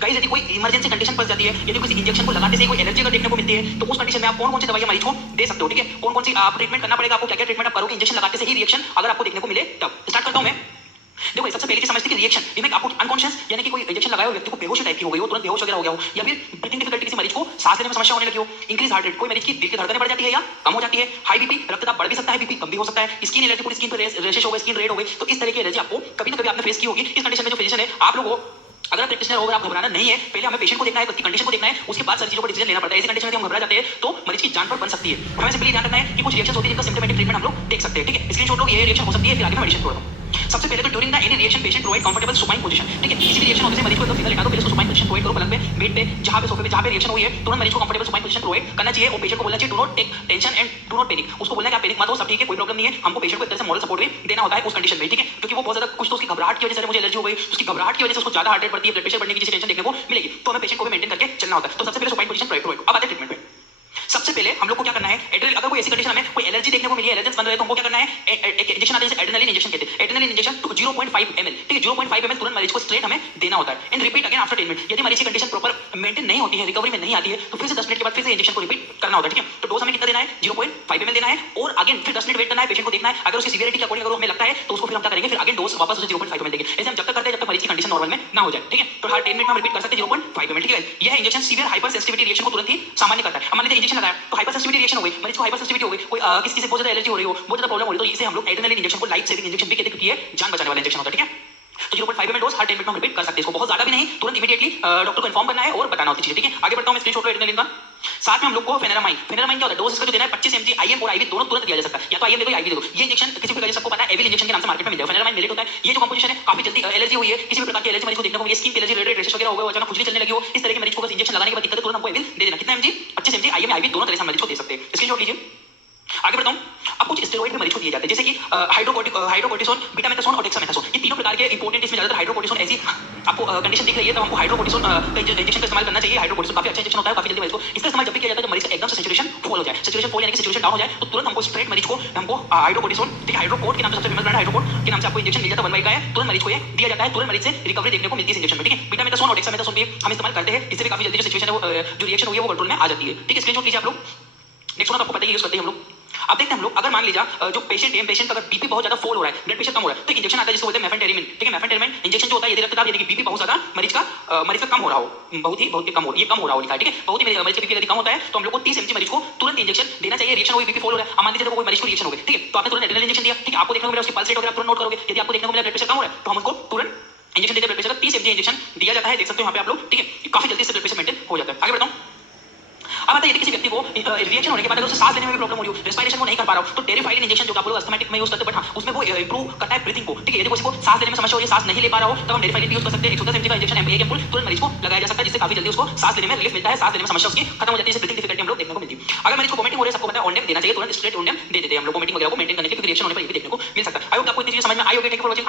Guys यदि कोई emergency condition फंस जाती है, यदि किसी इंजेक्शन को लगाते से कोई एलर्जी अगर देखने को मिलती है, तो उस कंडीशन में आप कौन-कौन सी दवाइयां मरीज को दे सकते हो, ठीक है? कौन-कौन सी आप ट्रीटमेंट करना पड़ेगा, आपको क्या-क्या ट्रीटमेंट आप करोगे इंजेक्शन लगाते से ही रिएक्शन अगर आपको देखने को मिले तब। स्टार्ट करता हूं मैं। देखो सबसे पहले की समझते कि रिएक्शन इनमें आपको अनकॉन्शियस यानी कि कोई इंजेक्शन लगाया हो व्यक्ति को बेहोशी टाइप की हो गई हो, तुरंत बेहोश वगैरह हो गया हो, या फिर ब्रीथिंग डिफिकल्टी किसी मरीज को सांस लेने में समस्या होने लगी हो, इंक्रीज हार्ट रेट, कोई मरीज की दिल की धड़कनें बढ़ जाती है या कम हो जाती है, हाई बीपी, रक्तदाब बढ़ भी सकता है, बीपी कम भी हो सकता है, स्किन एलर्जी, पूरी स्किन पर रैशेस हो गए, स्किन रेड हो गई, तो इस तरह की एलर्जी आपको कभी ना कभी आपने फेस की होगी। इस कंडीशन में जो फिजिशियन है आप लोगों को अगर प्रैक्टिशनर हो, अगर आप घबराना नहीं है, पहले हमें पेशेंट को देखना है, उसकी कंडीशन को देखना है, उसके बाद सारी चीजों पर डिसीजन लेना पड़ता है। ऐसी कंडीशन में हम घबरा जाते हैं तो मरीज की जान पर बन सकती है। हमें सिंपली ध्यान रखना है कि कुछ रिएक्शन होती है जिनका सिम्प्टोमेटिक ट्रीटमेंट हम लोग देख सकते हैं, ठीक है? स्क्रीनशॉट लो, ये रिएक्शन हो सकती है, फिर आगे मैं मेडिसिन छोड़ता हूं। सबसे पहले तो during the any reaction patient provide comfortable supine position, ठीक है? किसी भी रिएक्शन होने से मरीज को एकदम सीधा लेटा दो, पहले उसको सुपाइन पोजीशन प्रोवाइड करो, पलंग पे, बेड पे, जहां पे सोफे पे, जहां पे रिएक्शन हुई है, तुरंत मरीज को कंफर्टेबल सुपाइन पोजीशन प्रोवाइड करना चाहिए और पेशेंट को बोलना चाहिए do not take tension and do not panic. उसको बोलना है कि आप पैनिक मत हो, सब ठीक है, कोई प्रॉब्लम नहीं है। हमको पेशेंट को एक तरह से मॉरल सपोर्ट भी देना होता है उस कंडीशन में, ठीक है? क्योंकि वो बहुत ज्यादा कुछ तो उसकी घबराहट की वजह से मुझे एलर्जी हो गई, उसकी घबराहट की वजह से उसको ज्यादा हार्ट रेट बढ़ती है, ब्लड प्रेशर बढ़ने की जैसी टेंशन देखने को मिलेगी, तो हमें पेशेंट को भी मेंटेन करके चलना होता है। तो सबसे पहले सुपाइन पोजीशन प्रोवाइड। अब आते हैं ट्रीटमेंट पे। सबसे पहले हम लोग को क्या करना है, एड्रेनल, अगर कोई ऐसी कंडीशन में कोई एलर्जी देखने को मिली है, एलर्जेंस बन रहे हैं, तो हमको क्या करना है, एक इंजेक्शन आता है जिसे एड्रेनलिन इंजेक्शन कहते हैं। एड्रेनलिन इंजेक्शन 0.5 ml, ठीक है? 0.5 ml तुरंत मरीज को स्ट्रेट हमें देना होता है and repeat again after 10 minute. यदि मरीज की कंडीशन प्रॉपर मेंटेन नहीं होती है, रिकवरी में नहीं आती है, तो फिर से 10 मिनट के बाद फिर से इंजेक्शन को रिपीट करना होता है, ठीक है? तो डोज हमें कितना देना है, 0.5 ml देना है और अगेन फिर 10 मिनट वेट करना है, पेशेंट को देखना है, अगर उसकी सीवियरिटी के अकॉर्डिंग अगर हमें लगता है तो उसको फिर हम क्या करेंगे, फिर अगेन डोज वापस उसे 0.5 ml देंगे। ऐसे हम जब तक करते हैं जब तक मरीज की कंडीशन नॉर्मल में ना हो जाए, ठीक है? तो हर 10 मिनट में हम रिपीट कर सकते हैं 0.5 ml, ठीक है? यह injection severe hyper sensitivity reaction को तुरंत ही सामान्य करता है। अब मान लीजिए इंजेक्शन लगाया तो हाइपर सेंसिटिविटी रिएक्शन हो गई, मरीज को हाइपर सेंसिटिविटी हो गई, कोई किसी से बहुत ज्यादा एलर्जी हो रही हो, बहुत ज्यादा प्रॉब्लम हो रही हो, तो इसे हम लोग एड्रेनलिन इंजेक्शन को लाइफ सेविंग इंजेक्शन भी कहते हैं क्योंकि ये जान बचाने वाला इंजेक्शन होता है, ठीक है? तो 0.5 ml डोज हर 10 मिनट में हम रिपीट कर सकते हैं। इसको बहुत ज्यादा भी नहीं, तुरंत इमीडिएटली डॉक्टर को इन्फॉर्म करना है और बताना होती है, ठीक है? आगे बढ़ता हूं मैं, स्क्रीनशॉट लो एड्रेनलिन का। साथ में हम लोग को फेनेरामाइन, फेनेरामाइन क्या होता है, डोज इसका जो देना है 25 mg IM और IV दोनों तुरंत दिया जा सकता है, या तो IM दे दो या IV दे दो। ये इंजेक्शन किसी भी वजह से सबको पता है एविल इंजेक्शन के नाम से मार्केट में मिल जाएगा। फेनेरामाइन मिलेट होता है, ये जो कंपोजिशन है काफी जल्दी एलर्जी हुई है, किसी भी प्रकार की एलर्जी मरीज को देखने को मिली, स्किन की एलर्जी, रेड रेशेस वगैरह हो गए, अचानक खुजली चलने लगी हो, इस तरह के मरीज को बस इंजेक्शन लगाने के बाद दिक्कत है, तुरंत हमको एविल दे देना। कितना mg, 25 mg IM IV दोनों तरह से मरीज को दे सकते हैं। स्क्रीनशॉट लीजिए। आगे बढ़ता हूं। अब कुछ स्टेरॉइड भी मरीज को दिए जाते हैं, जैसे कि हाइड्रोकोर्टिसोन, बीटामेथासोन और डेक्सामेथासोन। ये तीनों प्रकार के इंपॉर्टेंट, इसमें ज्यादातर हाइड्रोकोर्टिसोन ऐसी आपको कंडीशन दिख रही है तो हमको हाइड्रोकोर्टिसोन का इंजेक्शन का इस्तेमाल करना चाहिए। हाइड्रोकोर्टिसोन काफी अच्छा इंजेक्शन होता है, काफी जल्दी मरीज को इसका इस्तेमाल जब भी किया जाता है जब मरीज का एकदम से सैचुरेशन फॉल हो जाए, सैचुरेशन फॉल यानी कि सैचुरेशन डाउन हो जाए, तो तुरंत हमको स्ट्रेट मरीज को हमको हाइड्रोकोर्टिसोन, ठीक है? हाइड्रोकोर्ट के नाम से सबसे फेमस ब्रांड हाइड्रोकोर्ट के नाम से आपको इंजेक्शन मिल जाता है, 1 ml का है, तुरंत मरीज को ये दिया जाता है, तुरंत मरीज से रिकवरी देखने को मिलती है इस इंजेक्शन में, ठीक है? बीटामेथासोन और डेक्सामेथासोन भी हम इस्तेमाल करते हैं, इससे भी काफी जल्दी जो सिचुएशन है वो जो रिएक्शन हुई है वो कंट्रोल में आ जाती है, ठीक है? स्क्रीनशॉट लीजिए आप लोग। नेक्स्ट वन आपको पता है यूज करते हैं हम लोग। अब देखते हैं हम लोग, अगर मान लीजिए जो पेशेंट है, पेशेंट का अगर बीपी बहुत ज्यादा फॉल हो रहा है, ब्लड प्रेशर कम हो रहा है, तो इंजेक्शन आता है जिसको बोलते हैं मेफेंटेरिमिन, ठीक है? मेफेंटेरिमिन इंजेक्शन जो होता है, यदि रक्तदाब यानी कि बीपी बहुत ज्यादा मरीज का कम हो रहा हो, बहुत ही कम हो, ये कम हो रहा हो लिखा है, ठीक है? बहुत ही मरीज का बीपी यदि कम होता है तो हम लोग को 30 mg मरीज को तुरंत इंजेक्शन देना चाहिए। रिएक्शन हुई, बीपी फॉल हो रहा है, अब मान लीजिए कोई मरीज को रिएक्शन हो गई, ठीक है? तो आपने तुरंत एड्रेनलिन इंजेक्शन दिया, ठीक है? आपको देखने को मिला उसकी पल्स रेट वगैरह तुरंत नोट करोगे, यदि आपको देखने को मिला ब्लड प्रेशर कम हो रहा है तो हम उसको तुरंत इंजेक्शन देते हैं, ब्लड प्रेशर का 30 mg इंजेक्शन दिया जाता है, देख सकते हो यहाँ पे आप लोग, ठीक है? काफी जल्दी से ब्लड प्रेशर मेंटेन हो जाता है। आगे बढ़ता हूं। अब आता है यदि किसी व्यक्ति को रिएक्शन होने के बाद अगर उसे सांस लेने में भी प्रॉब्लम हो रही हो, रेस्पिरेशन को नहीं कर पा रहा हो, तो टेरिफाइडिन इंजेक्शन जो आप लोग अस्थमैटिक में यूज करते हैं, बट हाँ उसमें वो इंप्रूव करता है ब्रीथिंग को, ठीक है? यदि किसी को सांस लेने में समस्या हो रही है, सांस नहीं ले पा रहा हो, तब हम टेरिफाइडिन यूज कर सकते हैं। 110 mg का इंजेक्शन एक एम्पूल तुरंत मरीज को लगाया जा सकता है, जिससे काफी जल्दी उसको सांस लेने में रिलीफ मिलता है, सांस लेने में समस्या उसकी खत्म हो जाती है, जिससे ब्रीथिंग डिफिकल्टी हम लोग देखने को मिलती है। अगर मरीज को वोमिटिंग हो रही है, सबको पता है ऑनडेम देना चाहिए, तुरंत स्ट्रेट ऑनडेम दे देते हैं हम लोग वोमिटिंग वगैरह को मेंटेन करने के लिए, क्योंकि रिएक्शन होने पर ये भी देखने को मिल सकता है। आई होप आपको इतनी चीजें समझ में आई होगी। Thank you for watching.